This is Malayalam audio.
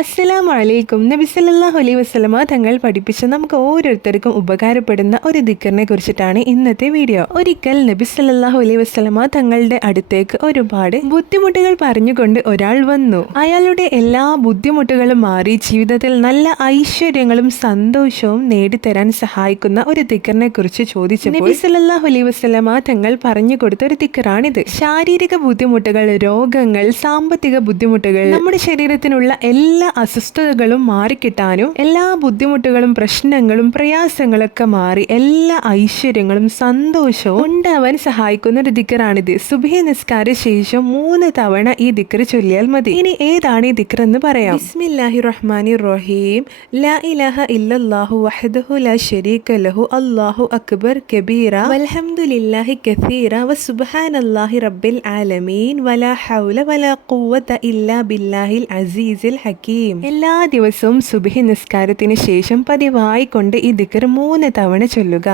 അസ്സലാമു അലൈക്കും നബി സല്ലല്ലാഹു അലൈഹി വസല്ലമ തങ്ങൾ പഠിപ്പിച്ച നമുക്ക് ഓരോരുത്തർക്കും ഉപകാരപ്പെടുന്ന ഒരു ദിക്കറിനെ കുറിച്ചിട്ടാണ് ഇന്നത്തെ വീഡിയോ. ഒരിക്കൽ നബി സല്ലല്ലാഹു അലൈഹി വസല്ലമ തങ്ങളുടെ അടുത്തേക്ക് ഒരുപാട് ബുദ്ധിമുട്ടുകൾ പറഞ്ഞുകൊണ്ട് ഒരാൾ വന്നു. അയാളുടെ എല്ലാ ബുദ്ധിമുട്ടുകളും മാറി ജീവിതത്തിൽ നല്ല ഐശ്വര്യങ്ങളും സന്തോഷവും നേടിത്തരാൻ സഹായിക്കുന്ന ഒരു ദിക്കറിനെ കുറിച്ച് ചോദിച്ചു നബി സല്ലല്ലാഹു അലൈഹി വസല്ലമ തങ്ങൾ പറഞ്ഞു കൊടുത്ത ഒരു ദിക്കറാണിത്. ശാരീരിക ബുദ്ധിമുട്ടുകൾ രോഗങ്ങൾ സാമ്പത്തിക ബുദ്ധിമുട്ടുകൾ നമ്മുടെ ശരീരത്തിനുള്ള എല്ലാ അസ്വസ്ഥതകളും മാറിക്കിട്ടാനും എല്ലാ ബുദ്ധിമുട്ടുകളും പ്രശ്നങ്ങളും പ്രയാസങ്ങളൊക്കെ മാറി എല്ലാ ഐശ്വര്യങ്ങളും സന്തോഷവും ഉണ്ടാവാൻ സഹായിക്കുന്ന ഒരു ദിക്കറാണിത്. സുബഹി നിസ്കാര ശേഷം മൂന്ന് തവണ ഈ ദിക്കർ ചൊല്ലിയാൽ മതി. ഇനി ഏതാണ് ഈ ദിക്കർ എന്ന് പറയാം. ബിസ്മില്ലാഹി അക്ബർ കബീറ. റബ്ബിൽ ഹൗല ഇല്ലാ ബില്ലാഹിൽ അസീസിൽ ഹക്കീം. എല്ലാ ദിവസവും സുബിഹി നിസ്കാരത്തിന് ശേഷം പതിവായിക്കൊണ്ട് ഈ ദിക്കർ മൂന്ന് തവണ ചൊല്ലുക.